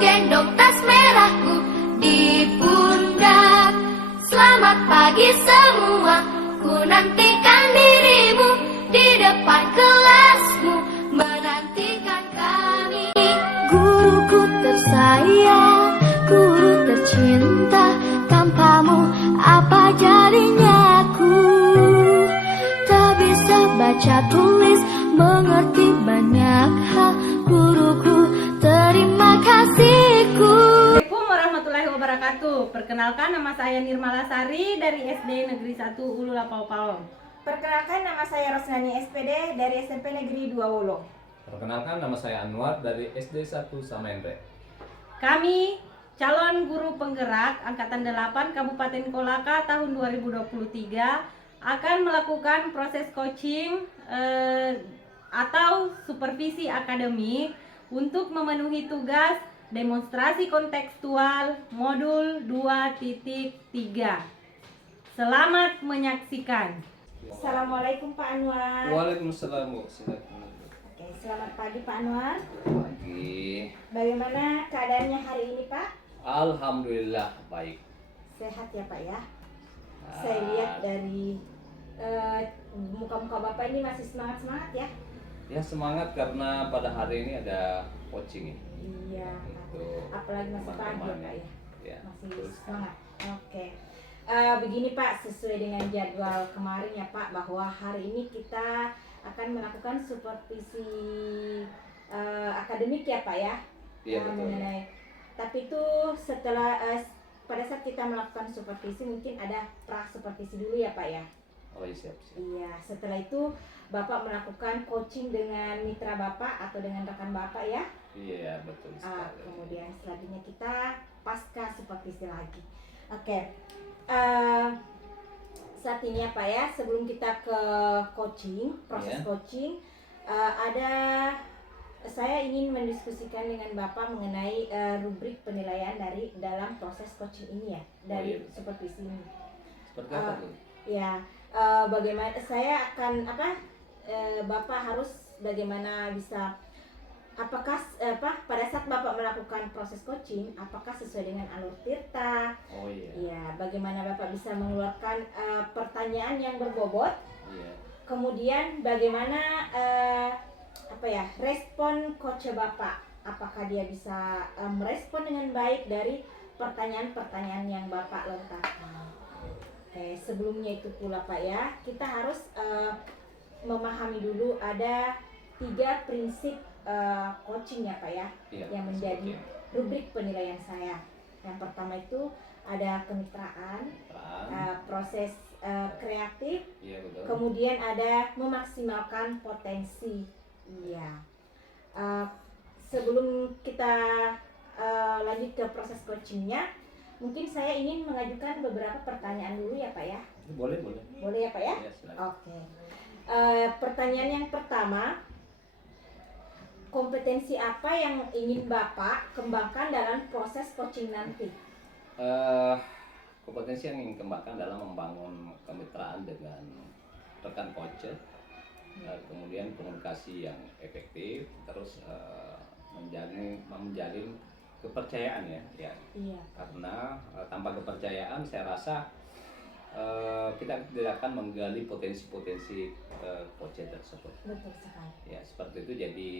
gendong tas merahku di pundak. Selamat pagi semua, ku nantikan dirimu di depan kelasmu, menantikan kami. Guruku tersayang, guru tercinta, tanpamu apa jadinya aku? Tak bisa baca tulis, mengerti banyak hal, guruku terima kasihku. Assalamualaikum warahmatullahi wabarakatuh. Perkenalkan, nama saya Nirmala Sari dari SD Negeri 1 Ulu Lapau. Perkenalkan, nama saya Rosnani SPD dari SMP Negeri 2 Wolo. Perkenalkan, nama saya Anwar dari SD 1 Samenre. Kami calon guru penggerak Angkatan 8 Kabupaten Kolaka tahun 2023 akan melakukan proses coaching atau supervisi akademik untuk memenuhi tugas demonstrasi kontekstual modul 2.3. Selamat menyaksikan. Assalamualaikum Pak Anwar. Waalaikumsalam. Silakan. Oke, selamat pagi Pak Anwar. Pagi. Bagaimana keadaannya hari ini Pak? Alhamdulillah baik. Sehat ya Pak ya? Saya lihat dari muka-muka Bapak ini masih semangat-semangat ya? Ya semangat karena pada hari ini ada coaching ini. Iya, Untuk apalagi masih pagi ya teman-teman Pak ya? Ya, Masih betul sekali. semangat. Oke. Begini Pak, sesuai dengan jadwal kemarin ya Pak, bahwa hari ini kita akan melakukan supervisi akademik ya Pak ya? Iya, betul. Mengenai. Tapi itu setelah pada saat kita melakukan supervisi mungkin ada pra supervisi dulu ya Pak ya? Oh iya, siap. Iya, setelah itu Bapak melakukan coaching dengan mitra Bapak atau dengan rekan Bapak ya? Iya, betul sekali. Kemudian selanjutnya kita pasca supervisi lagi. Oke. Saat ini ya Pak ya, sebelum kita ke coaching, proses Iya. coaching, saya ingin mendiskusikan dengan Bapak mengenai rubrik penilaian dari dalam proses coaching ini ya, dari iya. supervisi ini. Seperti apa tuh? Ya, bagaimana saya akan Bapak harus bagaimana bisa pada saat Bapak melakukan proses coaching, apakah sesuai dengan alur tirta? Oh iya. Ya, bagaimana Bapak bisa mengeluarkan pertanyaan yang berbobot? Iya. Kemudian bagaimana respon coach Bapak? Apakah dia bisa merespon dengan baik dari pertanyaan-pertanyaan yang Bapak lontarkan? Oke, sebelumnya itu pula Pak ya, kita harus memahami dulu ada 3 prinsip coaching ya Pak ya, Iya, yang menjadi seperti rubrik penilaian saya. Yang pertama itu ada kemitraan, proses kreatif, Iya, betul. kemudian ada memaksimalkan potensi. Iya. Sebelum kita lanjut ke proses coachingnya, mungkin saya ingin mengajukan beberapa pertanyaan dulu ya Pak ya. Boleh. Boleh ya Pak ya? Iya, silakan. Oke. Pertanyaan yang pertama, kompetensi apa yang ingin Bapak kembangkan dalam proses coaching nanti? Kompetensi yang ingin kembangkan dalam membangun kemitraan dengan rekan coach, kemudian komunikasi yang efektif, terus menjalin kepercayaan ya. Iya. Karena tanpa kepercayaan saya rasa kita tidak akan menggali potensi-potensi coach tersebut. Betul sekali. Ya seperti itu, jadi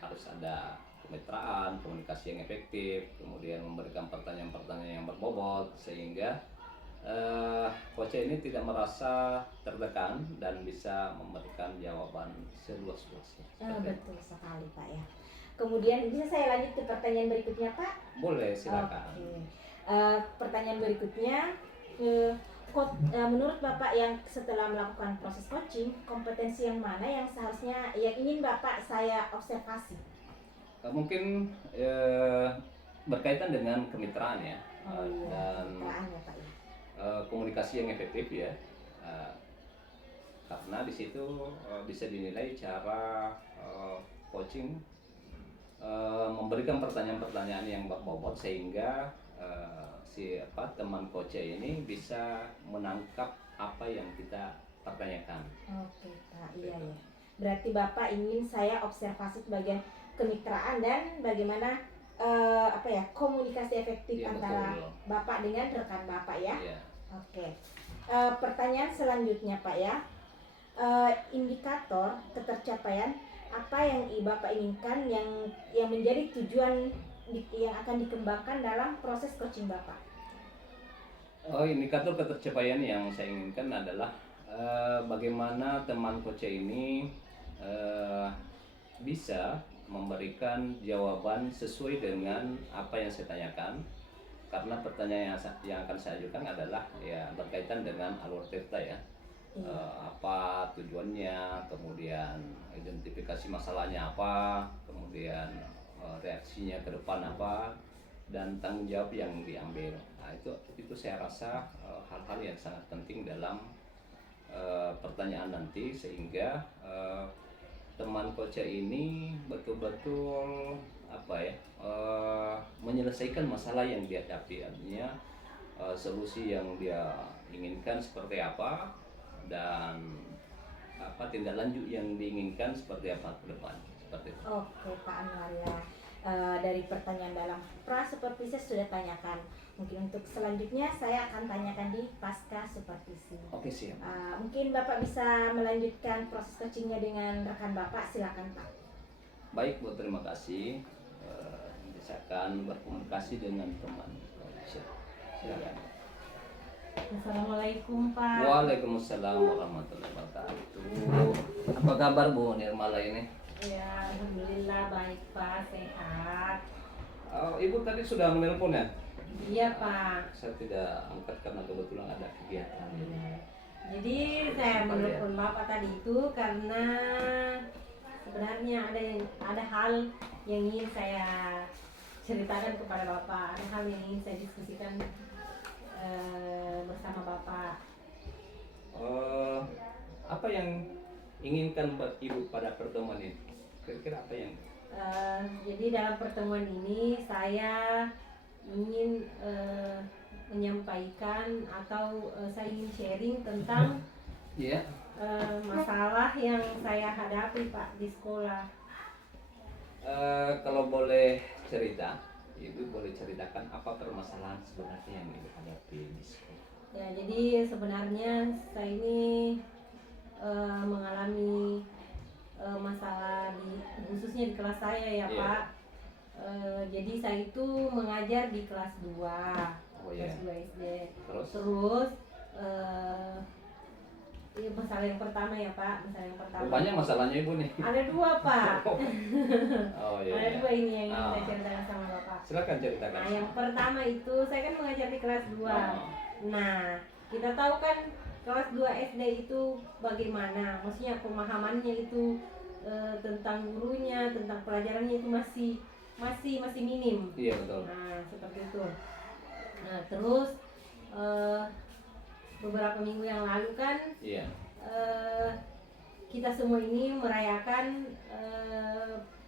harus ada kemitraan, komunikasi yang efektif, kemudian memberikan pertanyaan-pertanyaan yang berbobot sehingga coach ini tidak merasa tertekan dan bisa memberikan jawaban seluas-luasnya. Betul sekali Pak ya. Kemudian bisa saya lanjut ke pertanyaan berikutnya Pak? Boleh, silakan. Oke. Pertanyaan berikutnya, menurut Bapak yang setelah melakukan proses coaching, kompetensi yang mana yang seharusnya yang ingin Bapak saya observasi? Mungkin berkaitan dengan kemitraan ya. Dan kemitraan ya Pak ya. Komunikasi yang efektif ya. Karena di situ bisa dinilai cara coaching memberikan pertanyaan-pertanyaan yang berbobot sehingga teman coach ini bisa menangkap apa yang kita pertanyakan. Oke Pak, iya ya. Berarti Bapak ingin saya observasi bagian kemitraan dan bagaimana apa ya, komunikasi efektif Iya, antara betul. Bapak dengan rekan Bapak ya. Iya. Oke. Pertanyaan selanjutnya Pak ya. Indikator ketercapaian apa yang Bapak inginkan yang menjadi tujuan yang akan dikembangkan dalam proses coaching Bapak? Oh, indikator ketercapaian yang saya inginkan adalah bagaimana teman coach ini bisa memberikan jawaban sesuai dengan apa yang saya tanyakan, karena pertanyaan yang akan saya ajukan adalah ya berkaitan dengan alur cerita ya. Apa tujuannya, kemudian identifikasi masalahnya apa, kemudian reaksinya ke depan apa, dan tanggung jawab yang diambil. Nah, itu saya rasa hal-hal yang sangat penting dalam pertanyaan nanti, sehingga teman coach ini betul-betul apa ya, menyelesaikan masalah yang dihadapi, artinya solusi yang dia inginkan seperti apa, dan apa tindak lanjut yang diinginkan seperti apa ke depan, seperti itu. Oke Pak Anwar ya. Dari pertanyaan dalam pra-supervisi sudah tanyakan. Mungkin untuk selanjutnya saya akan tanyakan di pasca supervisi. Oke, siap. Mungkin Bapak bisa melanjutkan proses coachingnya dengan rekan Bapak, silakan Pak. Baik Bu, terima kasih. Misalkan berkomunikasi dengan teman. Silakan. Assalamualaikum Pak. Waalaikumsalam warahmatullahi wabarakatuh. Apa kabar Bu Nirmala ini? Ya, alhamdulillah baik Pak, sehat. Ibu tadi sudah menelpon ya? Iya Pak. Saya tidak angkat karena kebetulan ada kegiatan. Jadi saya menelpon Bapak tadi itu karena sebenarnya ada hal yang ingin saya ceritakan kepada Bapak, ada hal yang ingin saya diskusikan bersama Bapak. Apa yang inginkan Ibu pada pertemuan ini? Kira-kira apa yang? Jadi dalam pertemuan ini saya ingin menyampaikan atau saya ingin sharing tentang Iya. masalah yang saya hadapi Pak di sekolah. Kalau boleh cerita, Ibu boleh ceritakan apa permasalahan sebenarnya yang Ibu hadapi di sekolah? Ya, jadi sebenarnya saya ini mengalami masalah khususnya di kelas saya ya Iya. Pak. Jadi saya itu mengajar di kelas 2, Oh, iya. kelas 2 SD. Terus? Masalah yang pertama ya Pak, masalah yang pertama. Banyak masalahnya Ibu nih. Ada 2 Pak. Oh iya. Ada 2 ini yang ingin saya Ah. ceritakan sama Bapak. Silakan ceritakan. Nah, yang pertama itu saya kan mengajar di kelas 2. Nah, kita tahu kan kelas 2 SD itu bagaimana? Maksudnya pemahamannya itu tentang gurunya, tentang pelajarannya itu masih minim. Iya, betul. Nah, seperti itu. Nah, terus beberapa minggu yang lalu kan Iya. kita semua ini merayakan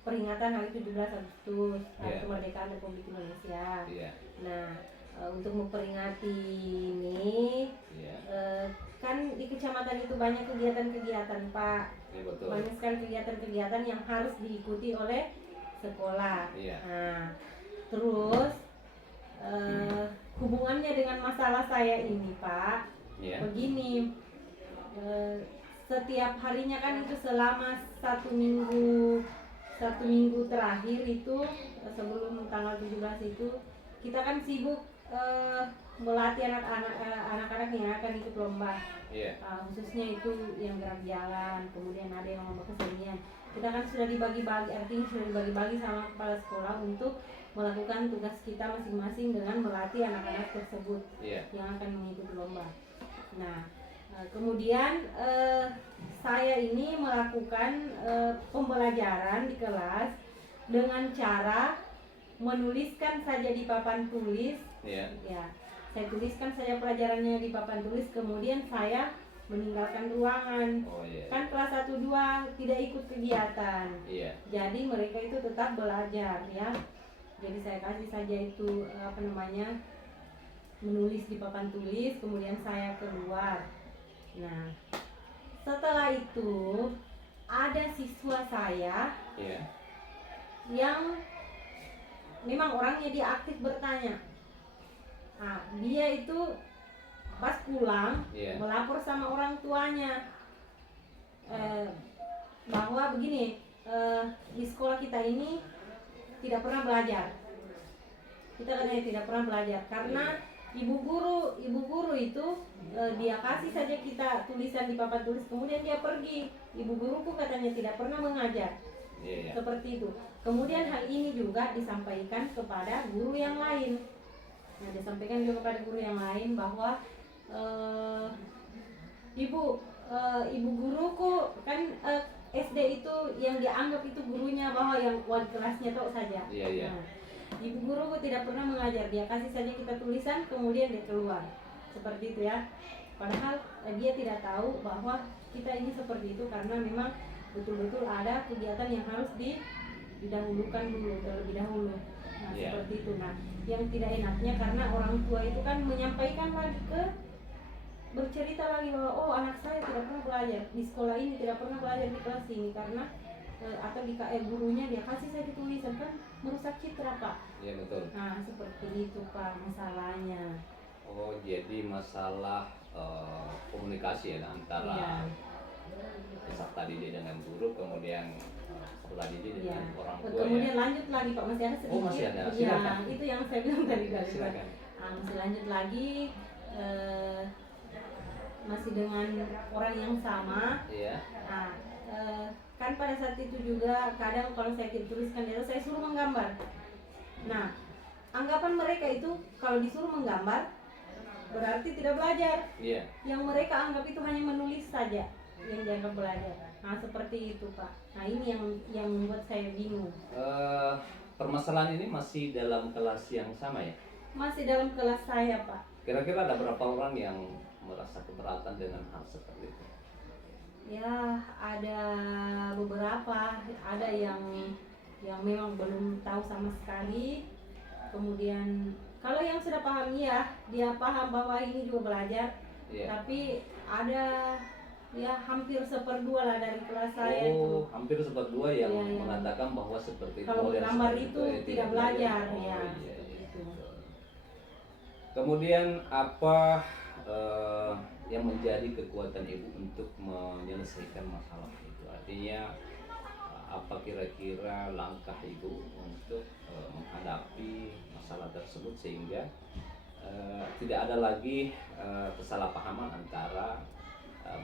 peringatan hari 17 Agustus, Hari Iya. Kemerdekaan Republik Indonesia. Iya. Nah, untuk memperingati ini, Iya. kan di kecamatan itu banyak kegiatan-kegiatan Pak. Iya, betul. Banyak sekali kegiatan-kegiatan yang harus diikuti oleh sekolah. Iya. Nah, terus hubungannya dengan masalah saya ini Pak, Iya. begini, setiap harinya kan itu selama satu minggu terakhir itu sebelum tanggal 17 itu kita kan sibuk melatih anak-anak yang akan ikut lomba. Iya. Khususnya itu yang gerak jalan, kemudian ada yang lomba kesenian. Kita kan sudah dibagi-bagi, artinya sudah dibagi-bagi sama kepala sekolah untuk melakukan tugas kita masing-masing dengan melatih anak-anak tersebut. Iya. Yang akan mengikuti lomba. Nah, kemudian saya ini melakukan pembelajaran di kelas dengan cara menuliskan saja di papan tulis. Iya. Ya, saya tuliskan saja pelajarannya di papan tulis, kemudian saya meninggalkan ruangan. Oh iya. Kan kelas 1-2 tidak ikut kegiatan. Iya. Jadi mereka itu tetap belajar ya. Jadi saya kasih saja itu menulis di papan tulis, kemudian saya keluar. Nah, setelah itu ada siswa saya Iya. yang memang orangnya dia aktif bertanya. Nah, dia itu pas pulang Iya. melapor sama orang tuanya bahwa begini, di sekolah kita ini tidak pernah belajar. Kita katanya tidak pernah belajar karena ibu guru itu dia kasih saja kita tulisan di papan tulis, kemudian dia pergi. Ibu guruku katanya tidak pernah mengajar. Iya. Seperti itu. Kemudian hal ini juga disampaikan kepada guru yang lain. Nah, disampaikan juga kepada guru yang lain bahwa ibu guruku kan SD itu yang dianggap itu gurunya, bahwa yang wali kelasnya tahu saja. Iya, iya. Nah, ibu guruku tidak pernah mengajar, dia kasih saja kita tulisan kemudian dia keluar. Seperti itu ya. Padahal dia tidak tahu bahwa kita ini seperti itu karena memang betul-betul ada kegiatan yang harus didahulukan dulu, terlebih dahulu. Nah, Iya. seperti itu. Nah, yang tidak enaknya karena orang tua itu kan menyampaikan lagi bercerita lagi bahwa oh, anak saya tidak pernah belajar di sekolah ini, tidak pernah belajar di kelas ini karena atau di gurunya dia kasih saya tulisan, kan merusak citra, Pak. Iya, betul. Nah, seperti itu, Pak, masalahnya. Oh, jadi masalah komunikasi ya antara Iya. peserta didik dengan guru, kemudian peserta didik Iya. dengan orang tua Kemudian ya. lanjut lagi, Pak, masih ada sedikit. Oh, masih ada. Iya, Silakan. itu yang saya bilang tadi. Silakan. Masih lanjut lagi, masih dengan orang yang sama. Iya. Nah, kan pada saat itu juga kadang kalau saya tuliskan itu saya suruh menggambar. Nah, anggapan mereka itu kalau disuruh menggambar berarti tidak belajar. Iya. Yang mereka anggap itu hanya menulis saja yang dianggap belajar. Nah, seperti itu, Pak. Nah, ini yang membuat saya bingung. Permasalahan ini masih dalam kelas yang sama ya? Masih dalam kelas saya, Pak. Kira-kira ada berapa orang yang merasa keberatan dengan hal seperti itu? Ya, ada beberapa, ada yang memang belum tahu sama sekali. Kemudian kalau yang sudah paham, ya dia paham bahwa ini juga belajar. Iya. Tapi ada ya hampir 1/2 lah dari kelas saya itu. Oh, hampir 1/2 yang Iya, iya. mengatakan bahwa seperti Kalau model gambar seperti itu ya, tidak belajar, Oh, ya. iya, iya. Itu. Kemudian apa yang menjadi kekuatan ibu untuk menyelesaikan masalah itu? Artinya apa kira-kira langkah ibu untuk menghadapi masalah tersebut sehingga tidak ada lagi kesalahpahaman antara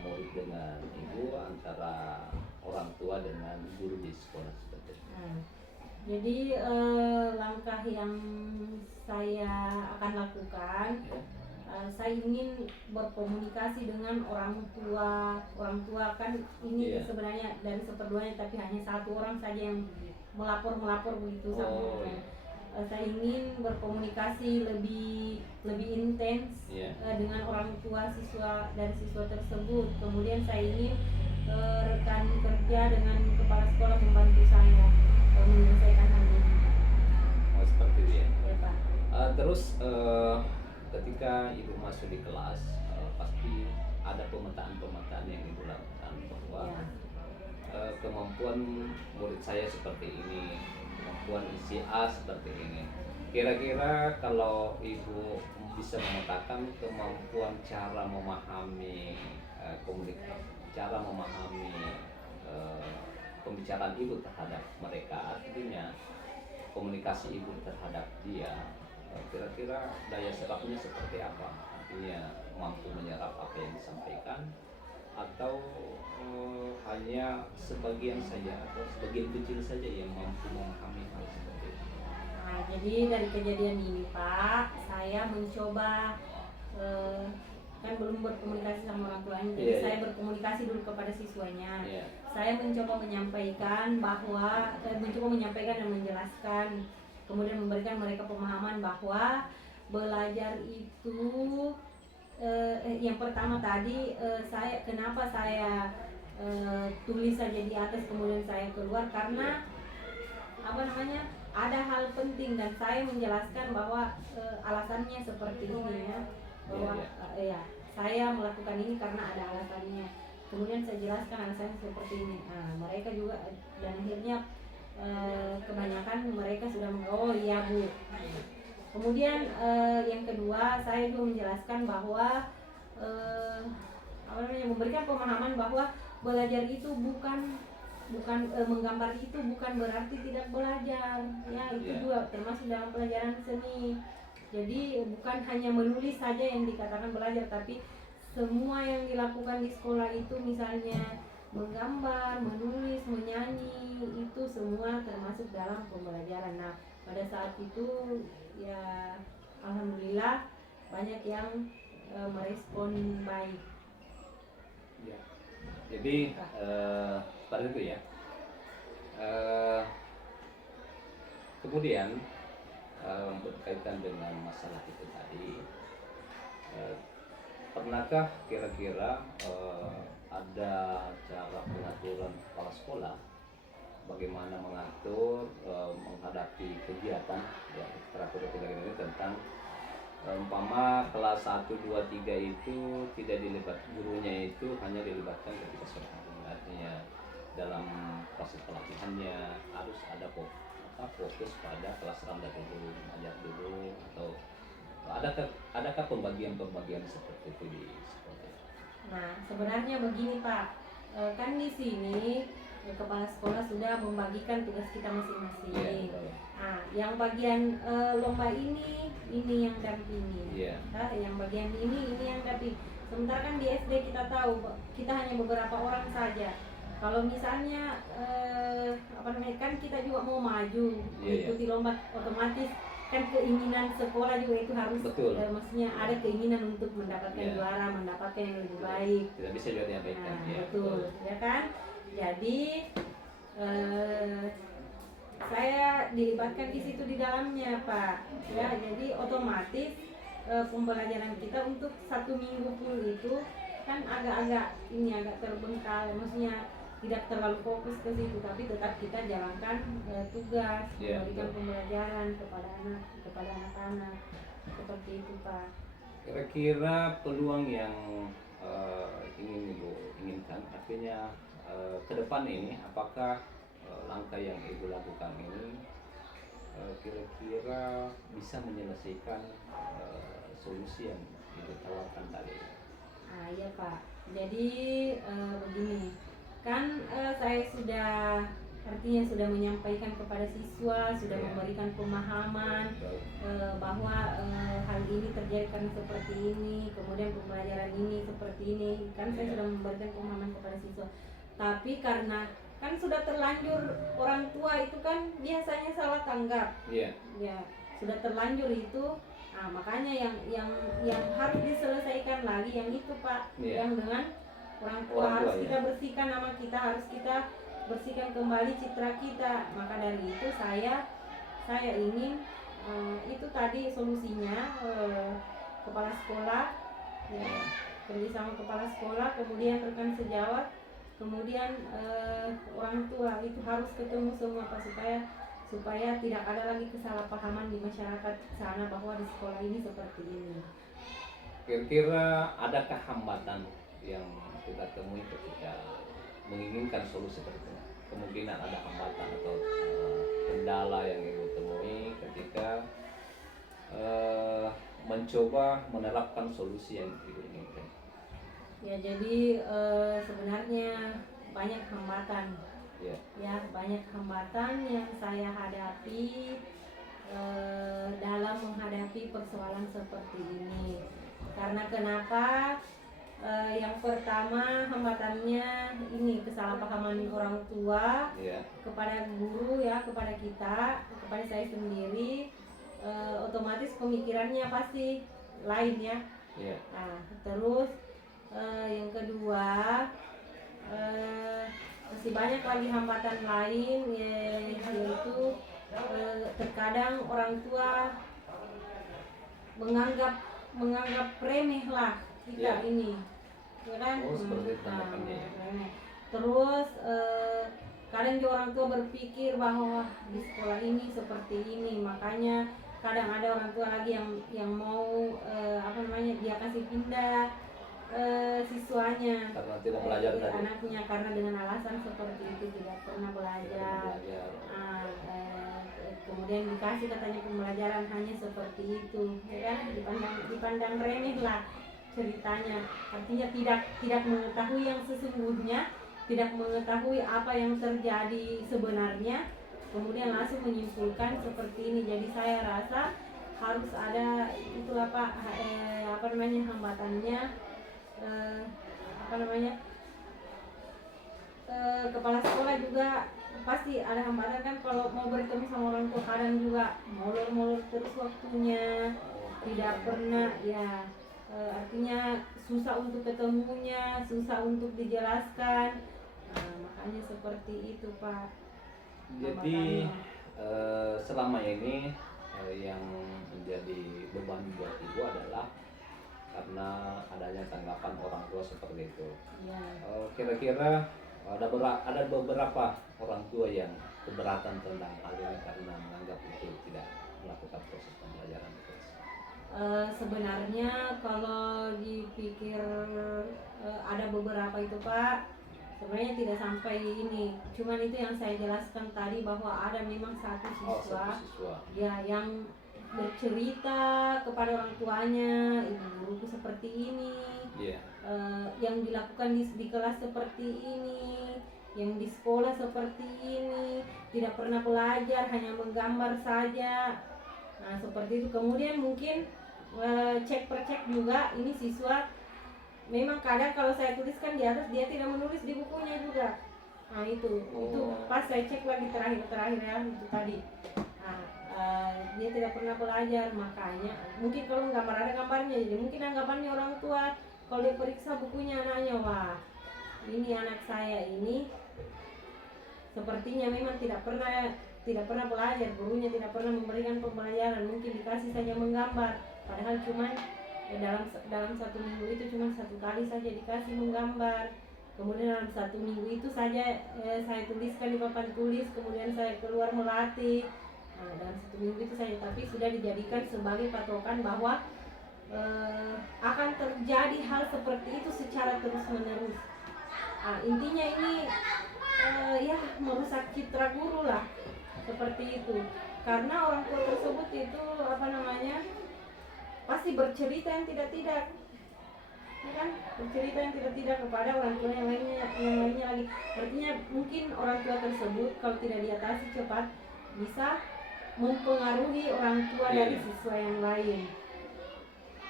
murid dengan ibu, antara orang tua dengan guru di sekolah seperti itu. Nah, jadi langkah yang saya akan lakukan, saya ingin berkomunikasi dengan orang tua. Orang tua kan ini Iya. sebenarnya dari 1/2-nya, tapi hanya 1 orang saja yang melapor begitu sama Oh, saya. iya. Saya ingin berkomunikasi lebih intens Iya. dengan orang tua dari siswa tersebut. Kemudian saya ingin rekan kerja dengan kepala sekolah membantu saya menyelesaikan hal ini. Oh, seperti itu ya. Ya, Pak. Terus ketika ibu masuk di kelas pasti ada pemetaan yang ibu lakukan bahwa Ya. kemampuan murid saya seperti ini, kemampuan si A seperti ini. Kira-kira kalau ibu bisa memetakan kemampuan cara memahami cara memahami pembicaraan ibu terhadap mereka, artinya komunikasi ibu terhadap dia, kira-kira daya serapnya seperti apa? Artinya mampu menyerap apa yang disampaikan atau hanya sebagian saja atau sebagian kecil saja yang mampu memahami hal seperti itu? Nah, jadi dari kejadian ini, Pak, saya mencoba kan belum berkomunikasi sama orang tuanya, jadi Iya, saya iya. berkomunikasi dulu kepada siswanya. Iya. Saya mencoba menyampaikan dan menjelaskan, kemudian memberikan mereka pemahaman bahwa belajar itu yang pertama tadi kenapa saya tulis saja di atas kemudian saya keluar karena ada hal penting dan saya menjelaskan bahwa alasannya seperti ini ya, bahwa ya saya melakukan ini karena ada alasannya. Kemudian saya jelaskan alasannya seperti ini. Nah, mereka juga dan akhirnya kebanyakan mereka sudah oh iya Bu. Kemudian yang kedua saya juga menjelaskan bahwa memberikan pemahaman bahwa belajar itu bukan menggambar itu bukan berarti tidak belajar ya, itu Yeah. juga termasuk dalam pelajaran seni. Jadi bukan hanya menulis saja yang dikatakan belajar, tapi semua yang dilakukan di sekolah itu misalnya menggambar, menulis, menyanyi, itu semua termasuk dalam pembelajaran. Nah, pada saat itu ya alhamdulillah banyak yang merespon baik. Ya. Jadi seperti itu ya. Kemudian berkaitan dengan masalah itu tadi, pernahkah kira-kira ada cara pengaturan kepala sekolah bagaimana mengatur menghadapi kegiatan ya ekstrakurikuler ini tentang umpama kelas 1, 2, 3 itu tidak dilibat gurunya, itu hanya dilibatkan ketika sore hari, artinya dalam proses pelatihannya harus ada fokus pada kelas rendah dulu, mengajar dulu, atau adakah pembagian seperti itu di sekolah? Nah, sebenarnya begini Pak, kan di sini kepala sekolah sudah membagikan tugas kita masing-masing. Yeah. Nah, yang bagian lomba ini yang dampingi. Yeah. Nah, yang bagian ini yang dampingi. Sementara kan di SD kita tahu kita hanya beberapa orang saja. Kalau misalnya kan kita juga mau maju ikuti lomba, otomatis kan keinginan sekolah juga itu harus maksudnya ada keinginan untuk mendapatkan juara, mendapatkan yang lebih baik. Tidak bisa juga diabaikan. Nah, betul, ya kan? Jadi saya dilibatkan di situ di dalamnya Pak. Ya, jadi otomatis pembelajaran kita untuk 1 minggu pun itu kan agak terbengkalai, maksudnya tidak terlalu fokus ke situ, tapi tetap kita jalankan tugas, memberikan pembelajaran kepada anak-anak seperti itu Pak. Kira-kira peluang yang ingin Ibu inginkan, artinya ke depan ini apakah langkah yang Ibu lakukan ini kira-kira bisa menyelesaikan solusi yang Ibu tawarkan tadi? Iya Pak, jadi begini, kan saya sudah menyampaikan kepada siswa, sudah memberikan pemahaman bahwa hal ini terjadi karena seperti ini, kemudian pembelajaran ini seperti ini, kan saya sudah memberikan pemahaman kepada siswa. Tapi karena kan sudah terlanjur, orang tua itu kan biasanya salah tanggap. Ya, sudah terlanjur itu. Nah, makanya yang harus diselesaikan lagi yang itu Pak, yang dengan orang tua harus kita bersihkan nama kita, harus kita bersihkan kembali citra kita. Maka dari itu saya ingin itu tadi solusinya, kepala sekolah kerjasama kepala sekolah, kemudian rekan sejawat, kemudian orang tua itu harus ketemu semua Pak, supaya tidak ada lagi kesalahpahaman di masyarakat sana bahwa di sekolah ini seperti ini. Kira-kira adakah hambatan yang kita temui ketika menginginkan solusi seperti itu? Kemungkinan ada hambatan atau kendala yang Ibu temui ketika mencoba menerapkan solusi yang Ibu inginkan? Ya, jadi sebenarnya banyak hambatan. Ya, banyak hambatan yang saya hadapi dalam menghadapi persoalan seperti ini. Karena kenapa? Yang pertama hambatannya ini kesalahpahaman orang tua kepada guru ya, kepada kita, kepada saya sendiri, otomatis pemikirannya pasti lain ya. Nah, terus yang kedua masih banyak lagi hambatan lain, yaitu terkadang orang tua menganggap remeh lah kita ini, ya kan? Remeh. Terus kadang juga orang tua berpikir bahwa di sekolah ini seperti ini, makanya kadang ada orang tua lagi yang mau dia kasih pindah siswanya, karena tidak belajar tadi. anaknya, karena dengan alasan seperti itu tidak pernah belajar. Belajar. Kemudian dikasih katanya pembelajaran hanya seperti itu, ya kan, dipandang remeh lah ceritanya. Artinya tidak mengetahui yang sesungguhnya, tidak mengetahui apa yang terjadi sebenarnya, kemudian langsung menyimpulkan seperti ini. Jadi saya rasa harus ada itulah Pak, hambatannya, kepala sekolah juga pasti ada hambatan kan kalau mau bertemu sama orang tua, kadang juga molor terus waktunya, tidak pernah ya, artinya susah untuk ketemunya, susah untuk dijelaskan. Makanya seperti itu Pak. Jadi selama ini yang menjadi beban buat ibu adalah karena adanya tanggapan orang tua seperti itu. Ya. Kira-kira ada beberapa orang tua yang keberatan tentang hal ini karena menganggap itu tidak melakukan proses pembelajaran itu. Sebenarnya kalau dipikir ada beberapa itu Pak, sebenarnya tidak sampai ini. Cuman itu yang saya jelaskan tadi bahwa ada memang satu siswa, ya yang bercerita kepada orang tuanya, ibu guruku seperti ini, yang dilakukan di kelas seperti ini, yang di sekolah seperti ini, tidak pernah belajar, hanya menggambar saja. Nah seperti itu. Kemudian mungkin cek per cek juga ini siswa memang kadang kalau saya tuliskan di atas dia tidak menulis di bukunya juga. Nah itu pas saya cek lagi terakhir ya itu tadi. Dia tidak pernah belajar, makanya mungkin kalau gambar ada gambarnya, jadi mungkin anggapannya orang tua kalau dia periksa bukunya anaknya, wah ini anak saya ini sepertinya memang tidak pernah belajar, gurunya tidak pernah memberikan pembelajaran, mungkin dikasih saja menggambar, padahal cuman dalam satu minggu itu cuma satu kali saja dikasih menggambar. Kemudian dalam satu minggu itu saja saya tuliskan di papan tulis, kemudian saya keluar melatih. Dalam satu minggu itu saja, tapi sudah dijadikan sebagai patokan bahwa akan terjadi hal seperti itu secara terus-menerus. Intinya ini ya merusak citra guru lah, seperti itu. Karena orang tua tersebut itu pasti bercerita yang tidak-tidak, ya kan? Bercerita yang tidak-tidak kepada orang tua yang lainnya lagi. Artinya mungkin orang tua tersebut kalau tidak diatasi cepat bisa mempengaruhi orang tua dari siswa yang lain.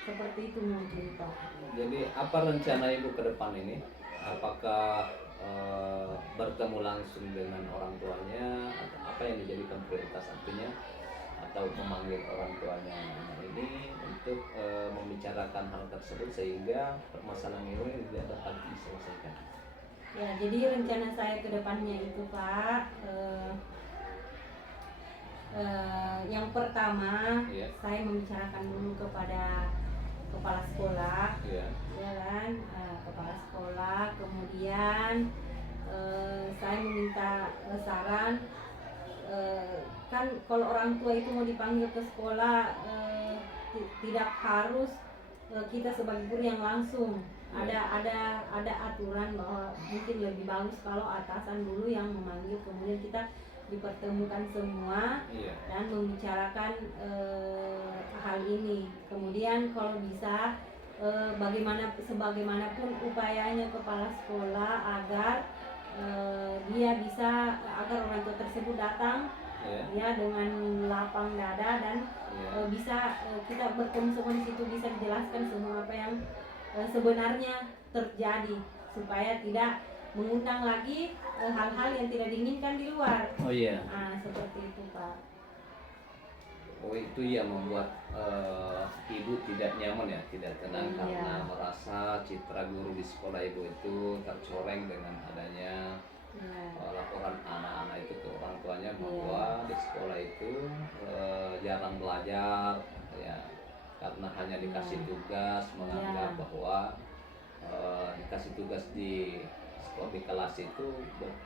Seperti itu mungkin Pak. Jadi apa rencana ibu ke depan ini? Apakah bertemu langsung dengan orang tuanya atau apa yang dijadikan prioritas artinya, atau memanggil orang tuanya ini untuk membicarakan hal tersebut sehingga permasalahan ini tidak dapat diselesaikan? Ya, jadi rencana saya ke depannya itu Pak, yang pertama saya membicarakan dulu kepada kepala sekolah, ya kan, kepala sekolah. Kemudian saya meminta saran, kan kalau orang tua itu mau dipanggil ke sekolah tidak harus kita sebagai guru yang langsung. Ada aturan bahwa mungkin lebih bagus kalau atasan dulu yang memanggil, kemudian kita dipertemukan semua dan membicarakan hal ini. Kemudian kalau bisa sebagaimanapun upayanya kepala sekolah agar dia bisa, agar orang tua tersebut datang ya dengan lapang dada dan bisa kita bertemu semua di situ, bisa dijelaskan semua apa yang sebenarnya terjadi supaya tidak mengundang lagi hal-hal yang tidak diinginkan di luar. Seperti itu Pak. Itu yang membuat ibu tidak nyaman ya, tidak tenang karena merasa citra guru di sekolah ibu itu tercoreng dengan adanya laporan anak-anak itu ke orang tuanya bahwa di sekolah itu jarang belajar ya, karena hanya dikasih tugas, menganggap bahwa dikasih tugas di kelas itu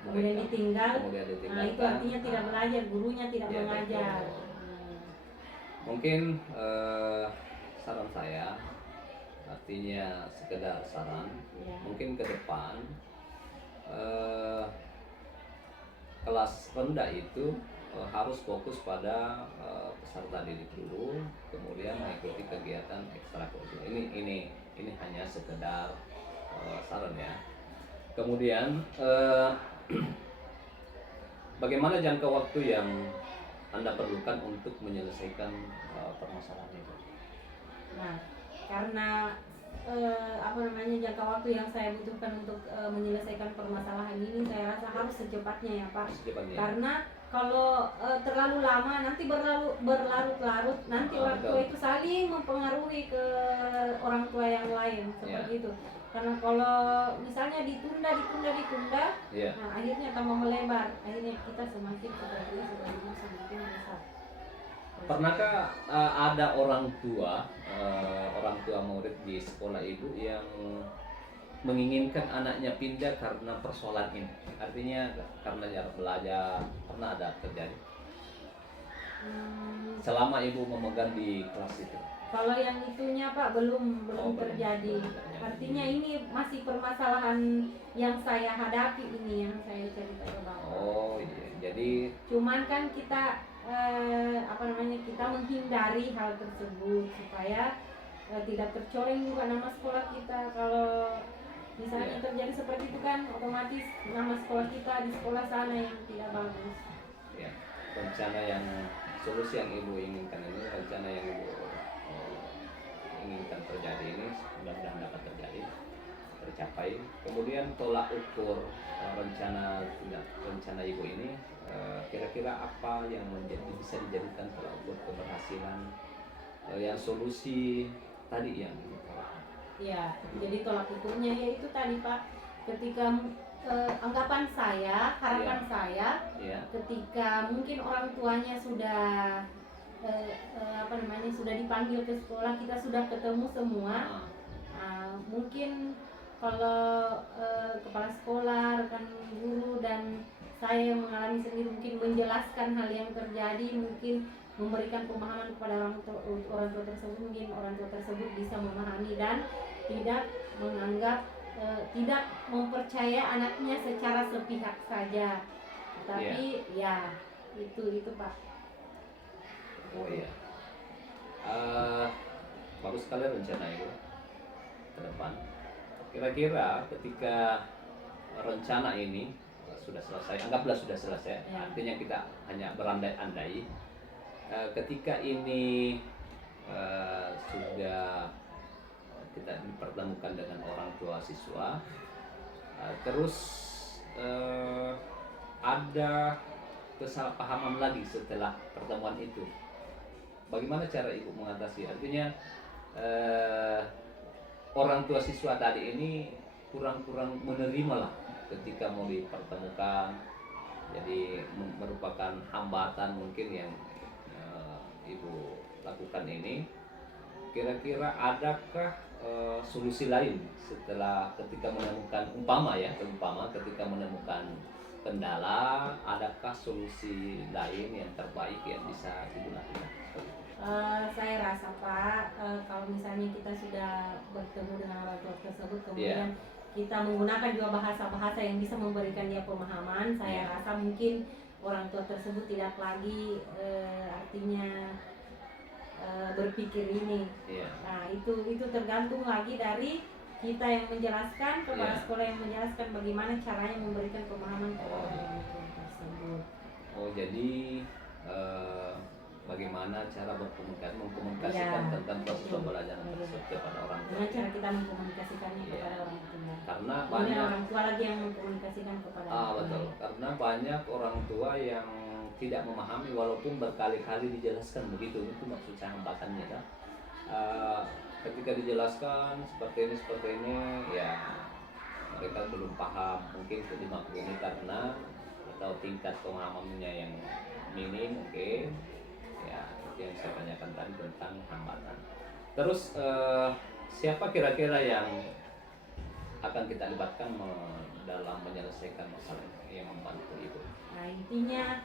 kemudian ditinggal. Nah itu artinya tidak belajar, gurunya tidak mengajar. Mungkin saran saya artinya sekedar saran. Ya. Mungkin ke depan kelas rendah itu harus fokus pada peserta didik dulu, kemudian mengikuti kegiatan ekstrakurikuler. Ini hanya sekedar saran ya. Kemudian bagaimana jangka waktu yang Anda perlukan untuk menyelesaikan permasalahan itu? Nah, karena jangka waktu yang saya butuhkan untuk menyelesaikan permasalahan ini, saya rasa harus secepatnya ya Pak. Secepatnya. Karena kalau terlalu lama nanti berlarut-larut, nanti orang tua betul. itu saling mempengaruhi ke orang tua yang lain seperti itu. Karena kalau misalnya ditunda, Ya. nah akhirnya tambah melebar, akhirnya kita semakin semakin besar. Pernahkah ada orang tua murid di sekolah ibu yang menginginkan anaknya pindah karena persoalan ini? Artinya karena jarak belajar, pernah ada terjadi? Selama ibu memegang di kelas itu? Kalau yang itunya Pak belum terjadi. Artinya ini masih permasalahan yang saya hadapi ini, yang saya cerita ke Bapak. Oh iya, jadi Cuman kan kita kita menghindari hal tersebut supaya tidak tercoreng juga nama sekolah kita. Kalau misalnya terjadi seperti itu kan otomatis nama sekolah kita di sekolah sana yang tidak bagus. ya, rencana yang solusi yang ibu inginkan ini, rencana yang ibu inginkan terjadi ini mudah-mudahan dapat tercapai. Kemudian tolak ukur rencana ibu ini, kira-kira apa yang bisa dijadikan tolak ukur keberhasilan yang solusi tadi yang Ya, jadi tolak ukurnya yaitu tadi Pak, ketika anggapan saya, harapan saya, ketika mungkin orang tuanya sudah sudah dipanggil ke sekolah, kita sudah ketemu semua. Mungkin kalau kepala sekolah, rekan guru dan saya yang mengalami sendiri mungkin menjelaskan hal yang terjadi, mungkin memberikan pemahaman kepada orang tua tersebut, mungkin orang tua tersebut bisa memahami dan tidak menganggap tidak mempercaya anaknya secara sepihak saja, tapi ya itu Pak. Oh iya, bagus sekali rencana itu ke depan. Kira-kira ketika rencana ini sudah selesai, anggaplah sudah selesai, artinya kita hanya berandai-andai. Ketika ini sudah kita dipertemukan dengan orang tua siswa, terus ada kesalahpahaman lagi setelah pertemuan itu, bagaimana cara ibu mengatasi? Artinya orang tua siswa tadi ini kurang menerima lah ketika mau dipertemukan, jadi merupakan hambatan mungkin yang ibu lakukan ini. Kira-kira adakah solusi lain setelah ketika menemukan umpama ketika menemukan kendala, adakah solusi lain yang terbaik yang bisa digunakan? Saya rasa Pak, kalau misalnya kita sudah bertemu dengan orang tua tersebut, kemudian kita menggunakan juga bahasa-bahasa yang bisa memberikan dia pemahaman, saya rasa mungkin orang tua tersebut tidak lagi artinya berpikir ini. Nah itu tergantung lagi dari kita yang menjelaskan, kepala sekolah yang menjelaskan bagaimana caranya memberikan pemahaman kepada orang tua tersebut. Oh jadi bagaimana cara mengkomunikasikan tentang proses pembelajaran tersebut kepada orang tua? Dengan cara kita mengkomunikasikannya kepada orang tua. Karena banyak banyak orang tua lagi yang mengkomunikasikan kepada orang tua. Betul. Karena banyak orang tua yang tidak memahami walaupun berkali-kali dijelaskan begitu. Itu maksud saya hambatannya kan. Ketika dijelaskan seperti ini, ya mereka belum paham, mungkin dimaklumi karena atau tingkat pemahamannya yang minim mungkin. Ya, itu yang saya tanyakan tadi tentang hambatan. Terus siapa kira-kira yang akan kita libatkan dalam menyelesaikan masalah yang membantu itu? Nah intinya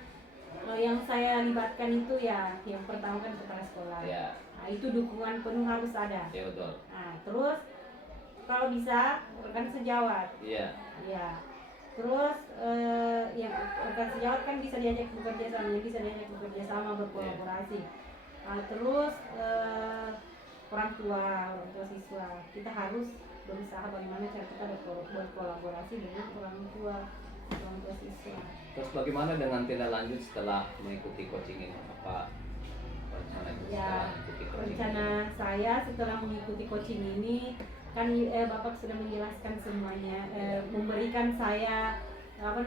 yang saya libatkan itu ya yang pertama kan kepala sekolah. Ya, Nah, itu dukungan penuh harus ada. ya betul. Nah, terus kalau bisa rekan sejawat. Iya, Ya. Terus yang rekan sejawat kan bisa diajak bekerja sama, bisa diajak bekerja sama berkolaborasi. Nah, terus orang tua siswa, kita harus berusaha bagaimana cara kita berkolaborasi dengan orang tua siswa. terus bagaimana dengan tindak lanjut setelah mengikuti coaching ini? Apa rencana itu setelah Ya, mengikuti coaching rencana ini? saya setelah mengikuti coaching ini kan Bapak sudah menjelaskan semuanya, memberikan saya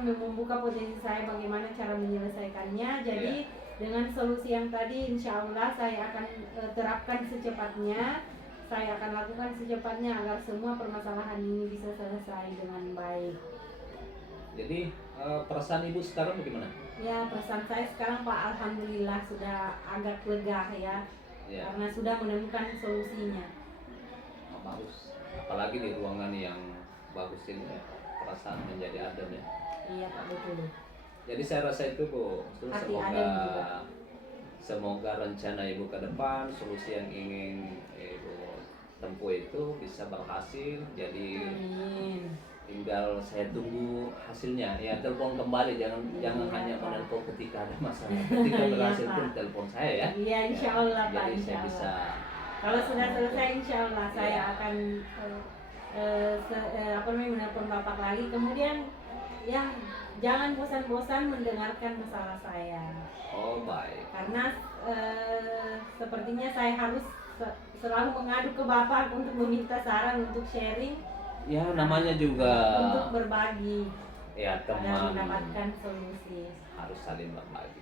membuka potensi saya bagaimana cara menyelesaikannya. Jadi dengan solusi yang tadi insya Allah saya akan terapkan secepatnya. Saya akan lakukan secepatnya agar semua permasalahan ini bisa selesai dengan baik. Jadi perasaan ibu sekarang bagaimana? Ya, perasaan saya sekarang Pak alhamdulillah sudah agak lega ya. Ya, Karena sudah menemukan solusinya. bagus. Apalagi di ruangan yang bagus ini ya, perasaan menjadi adem ya. Iya Pak, betul. Jadi saya rasa itu Bu, Hati adem juga. semoga rencana ibu ke depan, solusi yang ingin ibu tempuh itu bisa berhasil. Jadi Amin. tinggal saya tunggu hasilnya. Ya telepon kembali, jangan Iya, hanya Pak. menelpon ketika ada masalah. Ketika Iya, berhasil pun Pak. telepon saya ya. Iya insya Allah Pak, Jadi insya saya Allah. bisa. Kalau sudah selesai insya Allah saya Iya. akan menelpon Bapak lagi. Kemudian ya jangan bosan-bosan mendengarkan masalah saya. Oh baik. Karena sepertinya saya harus selalu mengadu ke Bapak untuk meminta saran, untuk sharing, Ya namanya juga untuk berbagi ya dan teman mendapatkan solusi. harus saling berbagi.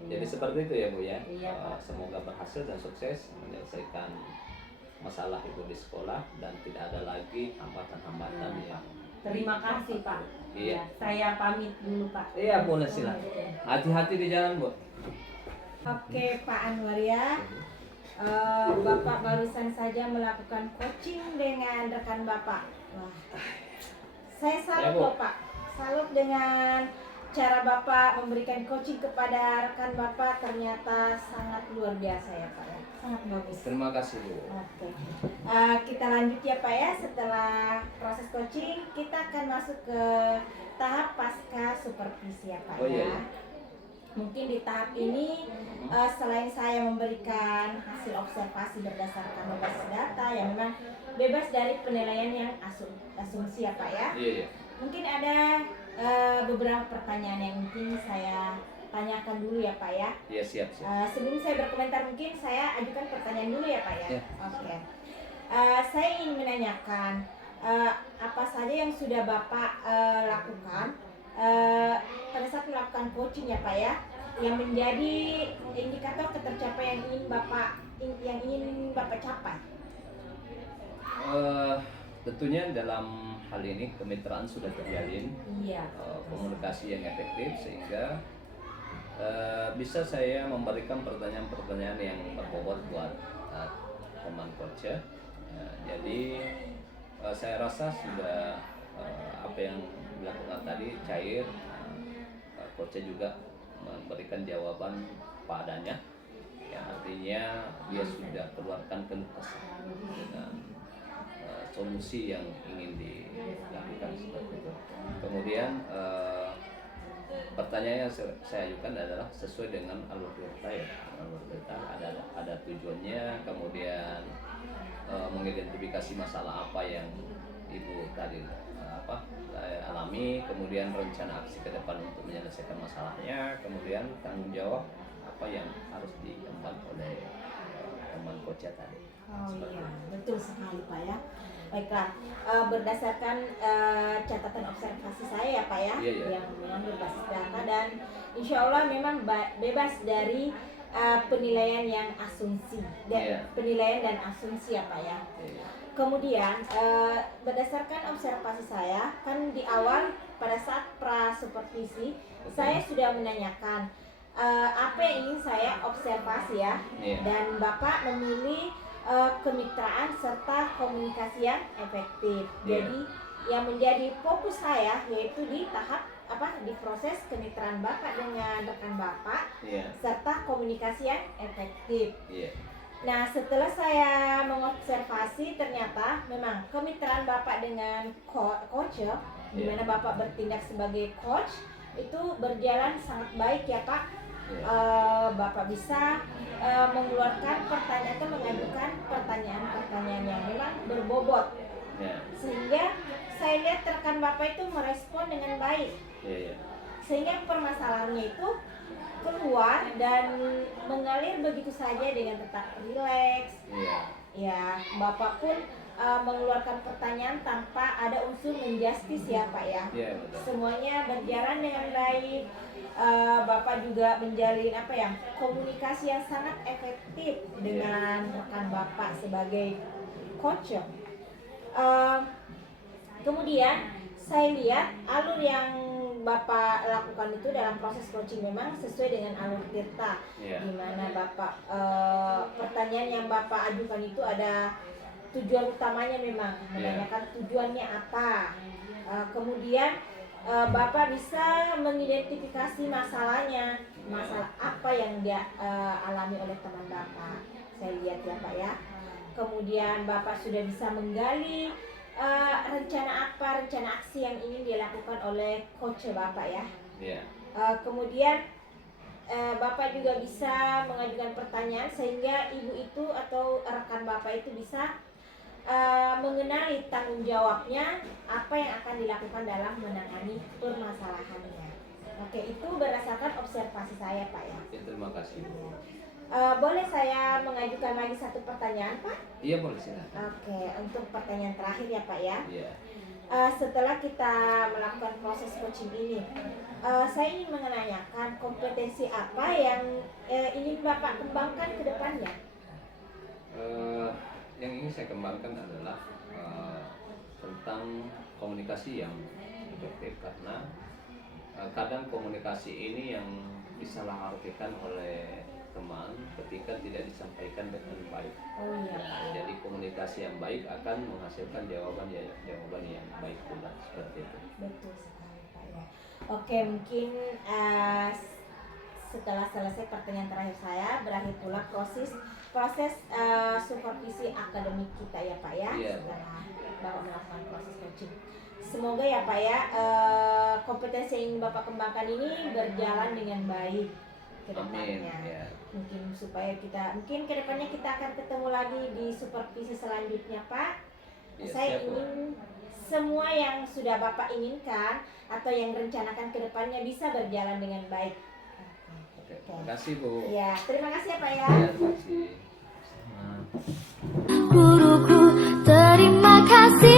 Iya. Jadi seperti itu ya Bu ya. Iya, Pak. Semoga berhasil dan sukses menyelesaikan masalah ibu di sekolah dan tidak ada lagi hambatan-hambatan yang. Terima kasih Pak. Iya. Ya, saya pamit dulu Pak. Iya boleh silakan. Hati-hati di jalan Bu. Oke Pak Anwar ya. Bapak barusan saja melakukan coaching dengan rekan Bapak. Wah, saya salut Ya, Bu. loh Pak. Salut dengan cara Bapak memberikan coaching kepada rekan Bapak, ternyata sangat luar biasa ya Pak ya. Sangat bagus. Terima kasih Bu. Oke. Kita lanjut ya Pak ya. Setelah proses coaching, kita akan masuk ke tahap pasca supervisi ya Pak Oh, iya, ya. iya. Mungkin di tahap ini selain saya memberikan hasil observasi berdasarkan berbasis data yang memang bebas dari penilaian yang asumsi ya Pak ya. Iya iya. Mungkin ada beberapa pertanyaan yang mungkin saya tanyakan dulu ya Pak ya. Iya siap siap. Sebelum saya berkomentar mungkin saya ajukan pertanyaan dulu ya Pak ya. Ya. Oke. Saya ingin menanyakan apa saja yang sudah Bapak lakukan pada saat melakukan coaching ya Pak ya, yang menjadi indikator ketercapaian yang ingin Bapak capai. Tentunya dalam hal ini kemitraan sudah terjalin, Iya. komunikasi yang efektif sehingga bisa saya memberikan pertanyaan-pertanyaan yang berbobot buat teman coach ya. Jadi saya rasa sudah apa yang dilakukan tadi cair, coach juga memberikan jawaban padanya, yang artinya dia sudah keluarkan keluh kesah dengan solusi yang ingin dilakukan seperti itu. Kemudian pertanyaan yang saya ajukan adalah sesuai dengan alur cerita ya. Alur cerita ada tujuannya, kemudian mengidentifikasi masalah apa yang ibu tadi alami, kemudian rencana aksi ke depan untuk menyelesaikan masalahnya, kemudian tanggung jawab apa yang harus diemban oleh teman coach tadi. Oh iya, betul sekali Pak ya. Baiklah, berdasarkan catatan observasi saya ya Pak ya, Iya, iya. yang memang berbasis data dan insya Allah memang bebas dari penilaian yang asumsi, Iya. penilaian dan asumsi ya Pak ya. Kemudian berdasarkan observasi saya kan di awal pada saat pra supervisi saya sudah menanyakan apa yang ingin saya observasi ya, Iya. dan Bapak memilih kemitraan serta komunikasi yang efektif. Iya. Jadi yang menjadi fokus saya yaitu di tahap diproses kemitraan Bapak dengan rekan Bapak Iya. serta komunikasi yang efektif. Iya. Nah, setelah saya mengobservasi ternyata memang kemitraan Bapak dengan coach, di Iya. mana Bapak bertindak sebagai coach itu berjalan sangat baik ya Pak. Iya. Bapak bisa mengeluarkan pertanyaan atau mengajukan pertanyaan-pertanyaan yang memang berbobot, Iya. sehingga saya lihat rekan Bapak itu merespon dengan baik, Iya. sehingga permasalahannya itu keluar dan mengalir begitu saja dengan tetap rileks. Iya. Ya, Bapak pun mengeluarkan pertanyaan tanpa ada unsur menjustis ya Pak ya. Iya, betul. Semuanya berjalan dengan baik. Bapak juga menjalin komunikasi yang sangat efektif dengan rekan Bapak sebagai coach. Kemudian saya lihat alur yang Bapak lakukan itu dalam proses coaching memang sesuai dengan alur Tirta, Iya. di mana Bapak pertanyaan yang Bapak ajukan itu ada tujuan utamanya, memang menanyakan tujuannya apa. Kemudian Bapak bisa mengidentifikasi masalahnya, masalah apa yang dia alami oleh teman Bapak. Saya lihat ya Pak ya. Kemudian Bapak sudah bisa menggali rencana aksi yang ingin dilakukan oleh coach Bapak ya. Iya. Kemudian Bapak juga bisa mengajukan pertanyaan sehingga ibu itu atau rekan Bapak itu bisa mengenali tanggung jawabnya, apa yang akan dilakukan dalam menangani permasalahannya. Oke, itu berdasarkan observasi saya Pak ya. Oke, terima kasih. Boleh saya mengajukan lagi satu pertanyaan Pak? Iya, boleh, silakan. Oke, untuk pertanyaan terakhir ya Pak ya. Iya. Setelah kita melakukan proses coaching ini, saya ingin menanyakan kompetensi apa yang ingin Bapak kembangkan ke depannya? Yang ingin saya kembangkan adalah tentang komunikasi yang efektif, karena kadang komunikasi ini yang disalahartikan oleh teman ketika tidak disampaikan dengan baik. Oh iya. Ya, jadi komunikasi yang baik akan menghasilkan jawaban yang baik pula, seperti itu. Betul sekali Pak ya. Oke, mungkin setelah selesai pertanyaan terakhir saya, berakhir pula proses supervisi akademik kita ya Pak ya. Iya. Setelah Bapak melakukan proses coaching, semoga ya Pak ya kompetensi yang ingin Bapak kembangkan ini berjalan dengan baik ke depannya. Amin. Ya. Mungkin ke depannya kita akan ketemu lagi di supervisi selanjutnya Pak. Ya, Saya siap, Bu. ingin semua yang sudah Bapak inginkan atau yang rencanakan ke depannya bisa berjalan dengan baik. Oke, terima kasih, Bu. Ya, terima kasih ya Pak ya. Ya, terima kasih. Guruku, terima kasih